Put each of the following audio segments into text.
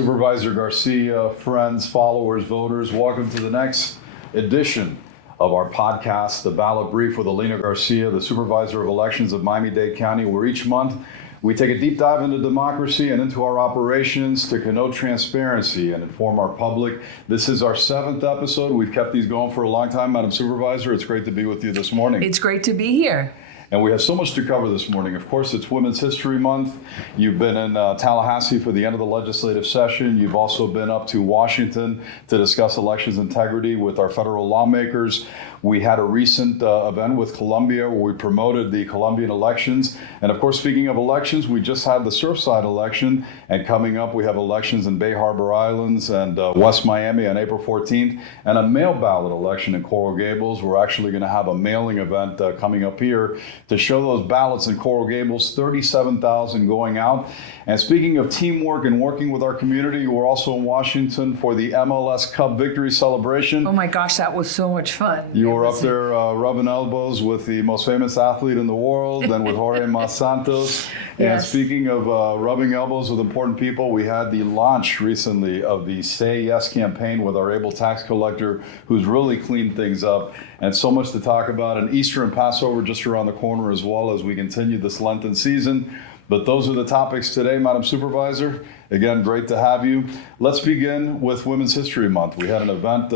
Supervisor Garcia, friends, followers, voters, welcome to the next edition of our podcast, The Ballot Brief with Alina Garcia, the Supervisor of Elections of Miami-Dade County, where each month we take a deep dive into democracy and into our operations to connote transparency and inform our public. This is our 7th episode. We've kept these going for a long time, Madam Supervisor. It's great to be with you this morning. It's great to be here. And we have so much to cover this morning. Of course, it's Women's History Month. You've been in Tallahassee for the end of the legislative session. You've also been up to Washington to discuss elections integrity with our federal lawmakers. We had a recent event with Colombia where we promoted the Colombian elections. And of course, speaking of elections, we just had the Surfside election. And coming up, we have elections in Bay Harbor Islands and West Miami on April 14th, and a mail ballot election in Coral Gables. We're actually going to have a mailing event coming up here to show those ballots in Coral Gables, 37,000 going out. And speaking of teamwork and working with our community, we're also in Washington for the MLS Cup victory celebration. Oh my gosh, that was so much fun. You were up there rubbing elbows with the most famous athlete in the world and with Jorge Mas Santos. And Yes. speaking of rubbing elbows with important people, we had the launch recently of the Say Yes campaign with our able tax collector who's really cleaned things up. And so much to talk about. And Easter and Passover just around the corner as well as we continue this Lenten season. But those are the topics today, Madam Supervisor. Again, great to have you. Let's begin with Women's History Month. We had an event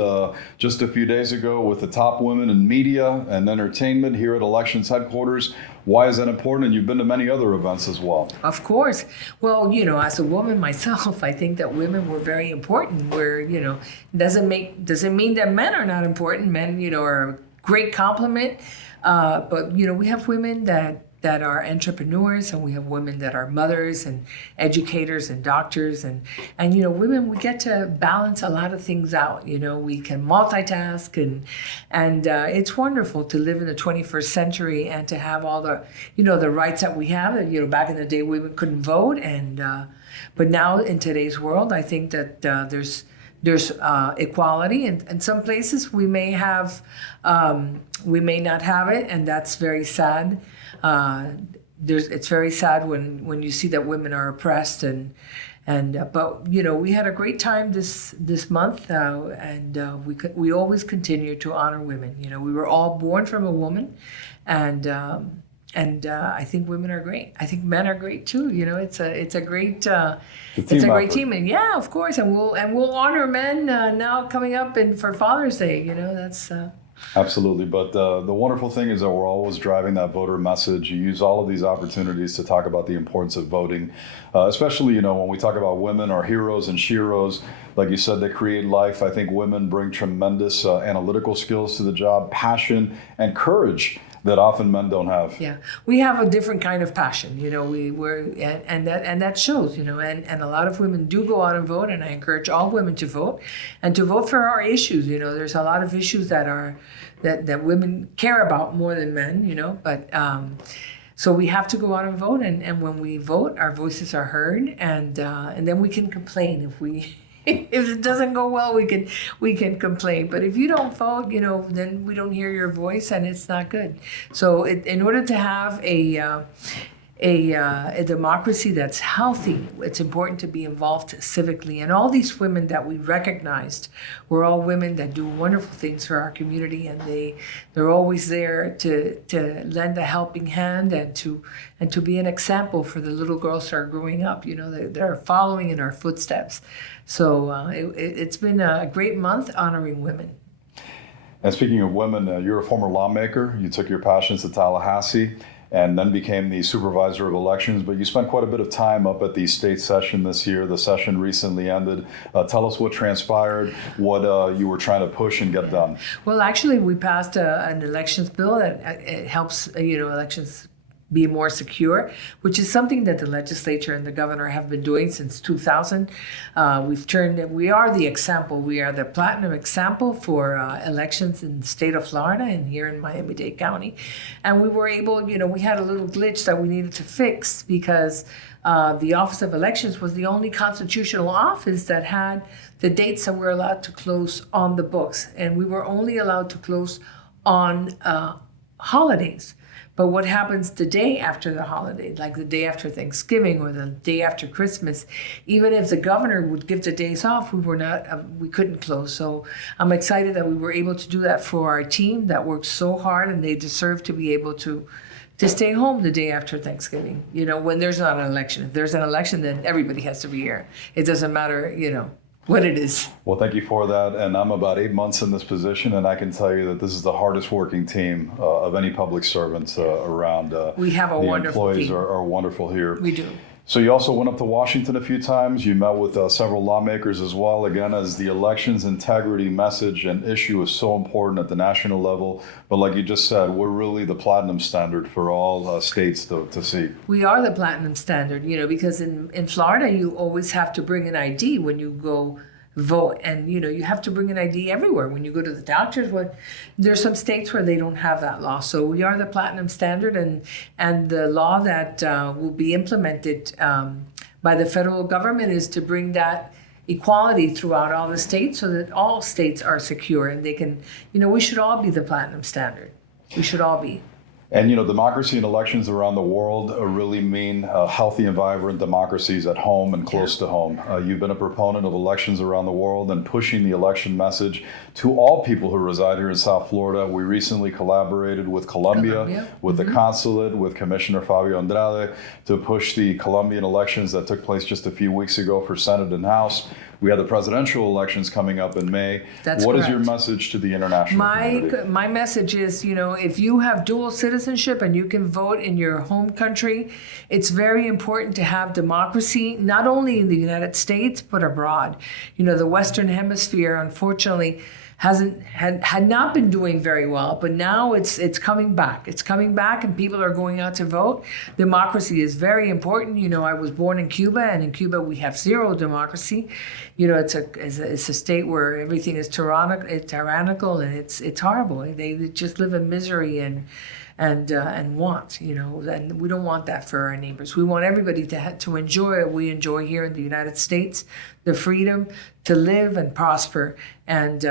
just a few days ago with the top women in media and entertainment here at Elections headquarters. Why is that important? And you've been to many other events as well. Of course. Well, as a woman myself, I think that women were very important. Doesn't mean that men are not important. Men, are a great compliment. But we have women that are entrepreneurs, and we have women that are mothers and educators and doctors, and women, we get to balance a lot of things out. We can multitask, and it's wonderful to live in the 21st century and to have all the the rights that we have. Back in the day, women couldn't vote, but now in today's world, I think that there's equality, and in some places we may not have it, and that's very sad. It's very sad when you see that women are oppressed, but we had a great time this month, and we always continue to honor women. We were all born from a woman, and I think women are great. I think men are great too. It's a great team, and yeah, of course, and we'll honor men now coming up and for Father's Day. That's. Absolutely. But the wonderful thing is that we're always driving that voter message. You use all of these opportunities to talk about the importance of voting, especially, when we talk about women, our heroes and sheroes, like you said, they create life. I think women bring tremendous analytical skills to the job, passion and courage that often men don't have. Yeah, we have a different kind of passion, and that shows, and a lot of women do go out and vote, and I encourage all women to vote, and to vote for our issues. There's a lot of issues that women care about more than men, but so we have to go out and vote, and when we vote, our voices are heard, and then we can complain if it doesn't go well, we can complain. But if you don't vote, then we don't hear your voice, and it's not good. So in order to have a democracy that's healthy, it's important to be involved civically. And all these women that we recognized were all women that do wonderful things for our community, and they're always there to lend a helping hand and to be an example for the little girls that are growing up. They're following in our footsteps. So it's been a great month honoring women. And speaking of women, you're a former lawmaker. You took your passions to Tallahassee and then became the Supervisor of Elections. But you spent quite a bit of time up at the state session this year. The session recently ended. Tell us what transpired, what you were trying to push and get done. Well, actually, we passed an elections bill that it helps, elections be more secure, which is something that the legislature and the governor have been doing since 2000. We are the example. We are the platinum example for elections in the state of Florida and here in Miami-Dade County. And we were able, we had a little glitch that we needed to fix because the Office of Elections was the only constitutional office that had the dates that we're allowed to close on the books. And we were only allowed to close on holidays. But what happens the day after the holiday, like the day after Thanksgiving or the day after Christmas? Even if the governor would give the days off, we couldn't close. So I'm excited that we were able to do that for our team that worked so hard, and they deserve to be able to stay home the day after Thanksgiving. When there's not an election. If there's an election, then everybody has to be here. It doesn't matter, what it is. Well, thank you for that. And I'm about 8 months in this position, and I can tell you that this is the hardest working team of any public servants around. We have a wonderful employees team. are wonderful here. We do. So you also went up to Washington a few times. You met with several lawmakers as well, again, as the elections integrity message and issue is so important at the national level. But like you just said, we're really the platinum standard for all states to see. We are the platinum standard, because in Florida, you always have to bring an ID when you go vote. And, you have to bring an ID everywhere. When you go to the doctors, there's some states where they don't have that law. So we are the platinum standard, and the law that will be implemented by the federal government is to bring that equality throughout all the states so that all states are secure and they can, we should all be the platinum standard. We should all be. And, democracy and elections around the world really mean healthy and vibrant democracies at home and close to home. You've been a proponent of elections around the world and pushing the election message to all people who reside here in South Florida. We recently collaborated with Colombia. With the consulate, with Commissioner Fabio Andrade to push the Colombian elections that took place just a few weeks ago for Senate and House. We have the presidential elections coming up in May. What is your message to the international community? My message is, if you have dual citizenship and you can vote in your home country, it's very important to have democracy, not only in the United States, but abroad. The Western Hemisphere, unfortunately, had not been doing very well, but now it's coming back. It's coming back, and people are going out to vote. Democracy is very important. I was born in Cuba, and in Cuba we have zero democracy. It's a state where everything is tyrannical, and it's horrible. They just live in misery and want, and we don't want that for our neighbors. We want everybody to enjoy what we enjoy here in the United States, the freedom to live and prosper. And,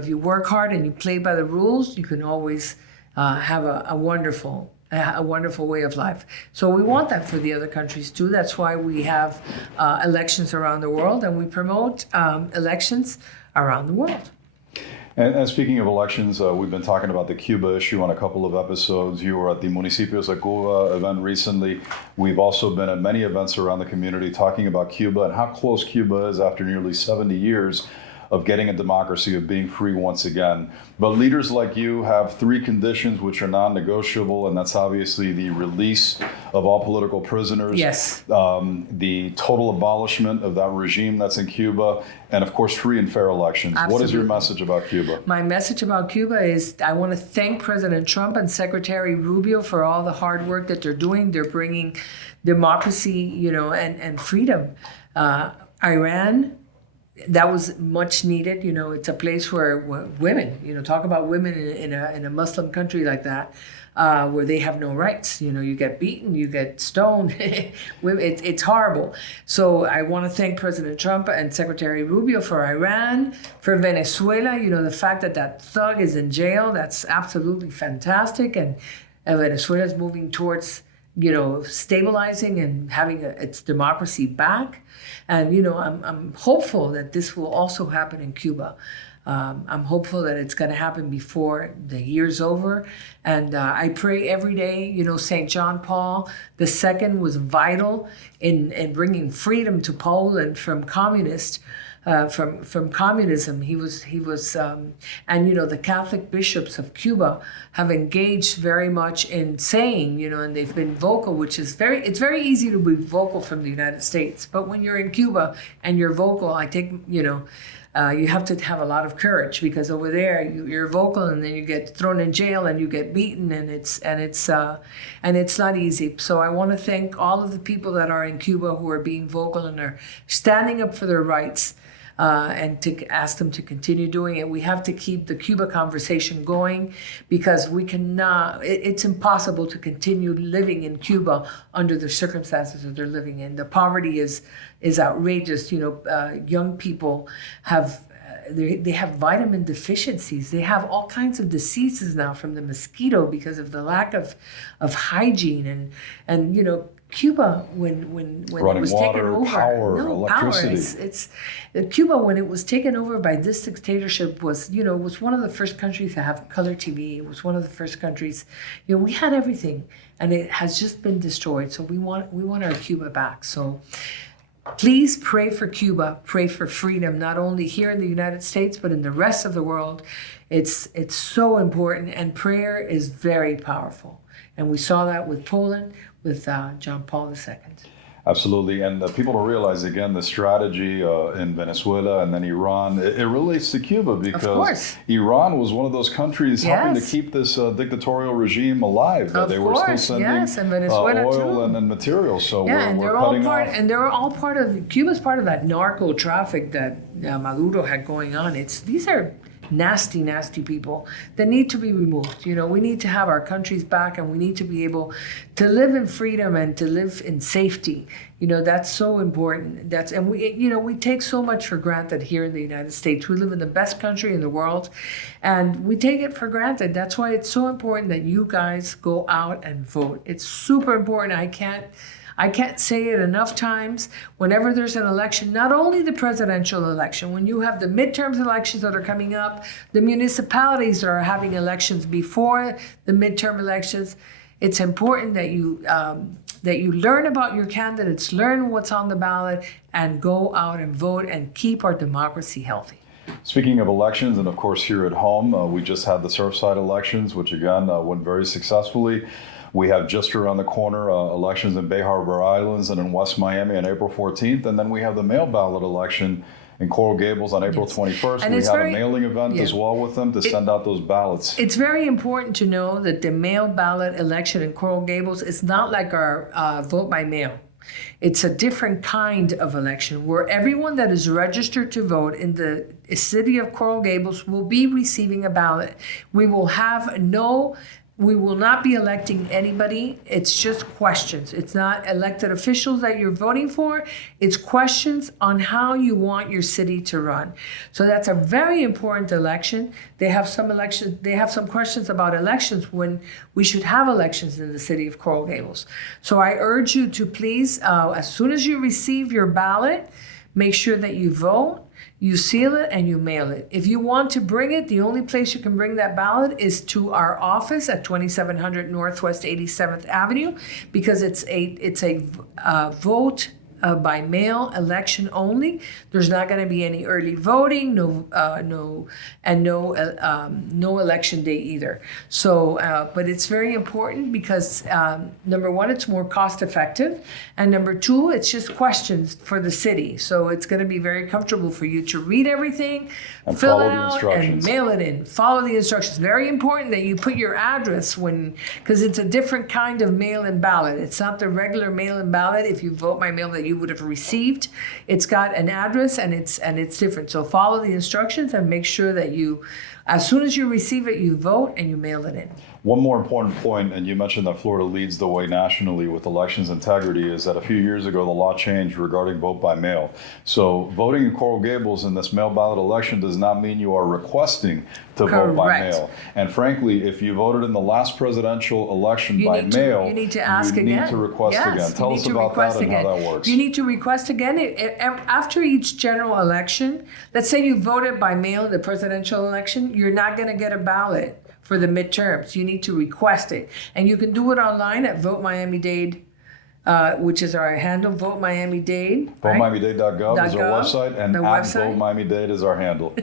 if you work hard and you play by the rules, you can always have a wonderful way of life. So we want that for the other countries too. That's why we have elections around the world, and we promote elections around the world. And speaking of elections, we've been talking about the Cuba issue on a couple of episodes. You were at the Municipios de Cuba event recently. We've also been at many events around the community talking about Cuba and how close Cuba is after nearly 70 years of getting a democracy, of being free once again. But leaders like you have three conditions which are non-negotiable, and that's obviously the release of all political prisoners, yes, the total abolishment of that regime that's in Cuba, and of course, free and fair elections. Absolutely. What is your message about Cuba? My message about Cuba is I want to thank President Trump and Secretary Rubio for all the hard work that they're doing. They're bringing democracy, and freedom. Iran, that was much needed. It's a place where women, talk about women in a Muslim country like that, where they have no rights. You get beaten, you get stoned. It's horrible. So I want to thank President Trump and Secretary Rubio for Iran, for Venezuela. The fact that thug is in jail, that's absolutely fantastic. And Venezuela is moving towards stabilizing and having its democracy back. And, I'm hopeful that this will also happen in Cuba. I'm hopeful that it's going to happen before the year's over. And I pray every day. St. John Paul II was vital in bringing freedom to Poland from communism. He was, and the Catholic bishops of Cuba have engaged very much in saying, and they've been vocal, which is it's very easy to be vocal from the United States, but when you're in Cuba and you're vocal, I think, you have to have a lot of courage, because over there you're vocal and then you get thrown in jail and you get beaten, and it's not easy. So I want to thank all of the people that are in Cuba who are being vocal and are standing up for their rights. And to ask them to continue doing it. We have to keep the Cuba conversation going, because we cannot, it's impossible to continue living in Cuba under the circumstances that they're living in. The poverty is outrageous. Young people they have vitamin deficiencies. They have all kinds of diseases now from the mosquito because of the lack of hygiene and Cuba, when it Running was water, taken over, power, electricity. It's Cuba, when it was taken over by this dictatorship, was one of the first countries to have color TV. It was one of the first countries. We had everything, and it has just been destroyed. So we want our Cuba back. So please pray for Cuba. Pray for freedom, not only here in the United States but in the rest of the world. It's so important, and prayer is very powerful. And we saw that with Poland, with John Paul II. Absolutely. And people don't realize, again, the strategy in Venezuela and then Iran, it relates to Cuba because Iran was one of those countries helping to keep this dictatorial regime alive. They were still sending and oil and materials. So we're cutting off. And they're all part of, Cuba's part of that narco traffic that Maduro had going on. These are nasty, nasty people that need to be removed. We need to have our countries back, and we need to be able to live in freedom and to live in safety. That's so important. And we take so much for granted here in the United States. We live in the best country in the world, and we take it for granted. That's why it's so important that you guys go out and vote. It's super important. I can't say it enough times. Whenever there's an election, not only the presidential election, when you have the midterms elections that are coming up, the municipalities that are having elections before the midterm elections, it's important that you learn about your candidates, learn what's on the ballot, and go out and vote and keep our democracy healthy. Speaking of elections, and of course here at home, we just had the Surfside elections, which again went very successfully. We have just around the corner elections in Bay Harbor Islands and in West Miami on April 14th. And then we have the mail ballot election in Coral Gables on April 21st. And we had a mailing event as well with them to send out those ballots. It's very important to know that the mail ballot election in Coral Gables is not like our vote by mail. It's a different kind of election where everyone that is registered to vote in the city of Coral Gables will be receiving a ballot. We will not be electing anybody. It's just questions. It's not elected officials that you're voting for. It's questions on how you want your city to run. So that's a very important election. They have some questions about elections when we should have elections in the city of Coral Gables. So I urge you to please, as soon as you receive your ballot, make sure that you vote. You seal it and you mail it. If you want to bring it, the only place you can bring that ballot is to our office at 2700 Northwest 87th Avenue, because it's a vote by mail election only. There's not going to be any early voting, no election day either. So, but it's very important because number one, it's more cost effective, and number two, it's just questions for the city. So it's going to be very comfortable for you to read everything, and fill it out, and mail it in. Follow the instructions. Very important that you put your address because it's a different kind of mail-in ballot. It's not the regular mail-in ballot. If you vote by mail that you would have received, it's got an address and it's different. So follow the instructions and make sure that as soon as you receive it, you vote and you mail it in. One more important point, and you mentioned that Florida leads the way nationally with elections integrity, is that a few years ago the law changed regarding vote by mail. So voting in Coral Gables in this mail ballot election does not mean you are requesting to vote by mail. And frankly, if you voted in the last presidential election by mail, you need to ask again. You need to request again. Tell us about that and how that works. You need to request again. After each general election, let's say you voted by mail in the presidential election, you're not going to get a ballot for the midterms. You need to request it. And you can do it online at VoteMiamiDade, which is our handle, VoteMiamiDade. VoteMiamiDade.gov is our website, and at VoteMiamiDade is our handle.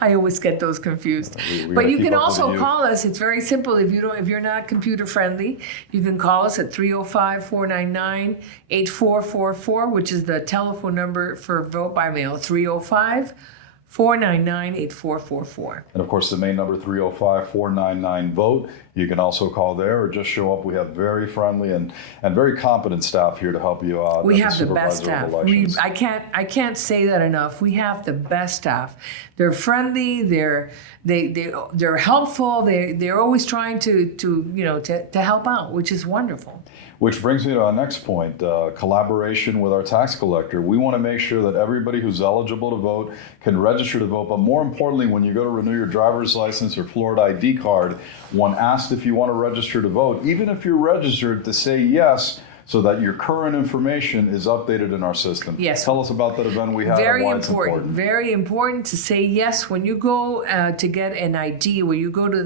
I always get those confused. But you can also call us. It's very simple. If you're not computer friendly, you can call us at 305-499-8444, which is the telephone number for vote by mail. 305-499-8444. And of course, the main number, 305-499-VOTE. You can also call there or just show up. We have very friendly and very competent staff here to help you out. We have the best staff. I can't say that enough. We have the best staff. They're friendly. They're helpful. They're always trying to help out, which is wonderful. Which brings me to our next point, collaboration with our tax collector. We want to make sure that everybody who's eligible to vote can register to vote, but more importantly, when you go to renew your driver's license or Florida ID card, when asked if you want to register to vote, even if you're registered, to say yes, so that your current information is updated in our system. Yes. Tell us about that event we had and why it's important. Very important to say yes when you go to get an ID, when you go to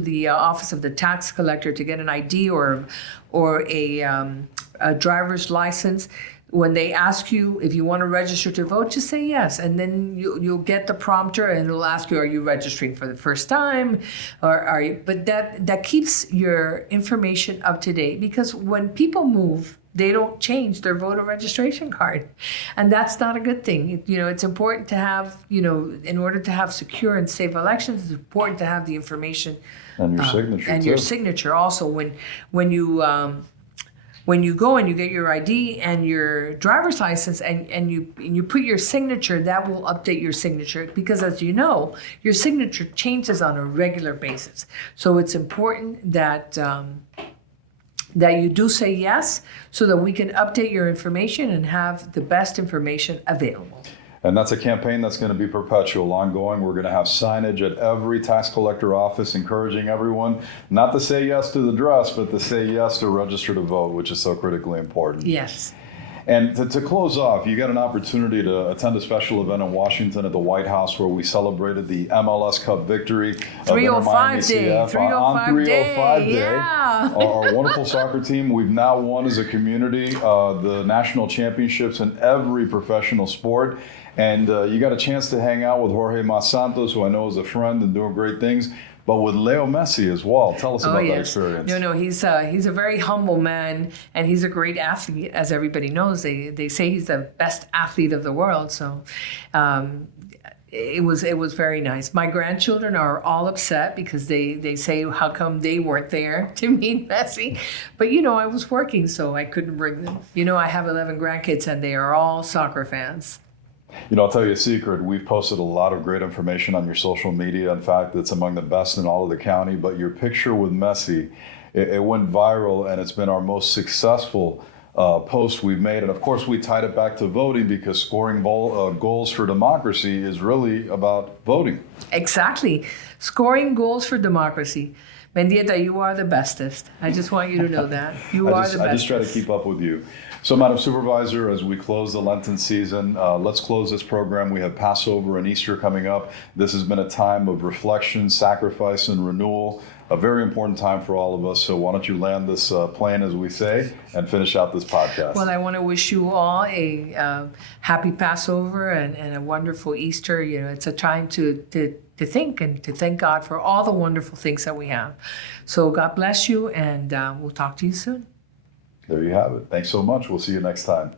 the office of the tax collector to get an ID or a driver's license. When they ask you if you want to register to vote, just say yes, and then you'll get the prompter, and it'll ask you, "Are you registering for the first time?" Or are you? But that keeps your information up to date, because when people move, they don't change their voter registration card, and that's not a good thing. It's important to have, in order to have secure and safe elections, it's important to have the information and your signature and too. your signature also when you go and you get your ID and your driver's license and you put your signature, that will update your signature, because as you know, your signature changes on a regular basis. So it's important that you do say yes, so that we can update your information and have the best information available. And that's a campaign that's going to be perpetual, ongoing. We're going to have signage at every tax collector office encouraging everyone not to say yes to the dress, but to say yes to register to vote, which is so critically important. Yes. And to close off, you got an opportunity to attend a special event in Washington at the White House where we celebrated the MLS Cup victory. 305 Day. 305 Day. Yeah. Our wonderful soccer team, we've now won as a community the national championships in every professional sport. And you got a chance to hang out with Jorge Mas Santos, who I know is a friend and doing great things, but with Leo Messi as well. Tell us about that experience. No, he's a very humble man, and he's a great athlete, as everybody knows. They say he's the best athlete of the world. So it was very nice. My grandchildren are all upset because they say, how come they weren't there to meet Messi? But I was working, so I couldn't bring them. I have 11 grandkids, and they are all soccer fans. I'll tell you a secret. We've posted a lot of great information on your social media. In fact, it's among the best in all of the county. But your picture with Messi, it went viral, and it's been our most successful post we've made. And of course, we tied it back to voting, because scoring goals for democracy is really about voting. Exactly. Scoring goals for democracy. Mendieta, you are the bestest. I just want you to know that. You are the bestest. I just try to keep up with you. So, Madam Supervisor, as we close the Lenten season, let's close this program. We have Passover and Easter coming up. This has been a time of reflection, sacrifice, and renewal, a very important time for all of us. So why don't you land this plane, as we say, and finish out this podcast. Well, I want to wish you all a happy Passover and a wonderful Easter. It's a time to think and to thank God for all the wonderful things that we have. So God bless you, and we'll talk to you soon. There you have it. Thanks so much. We'll see you next time.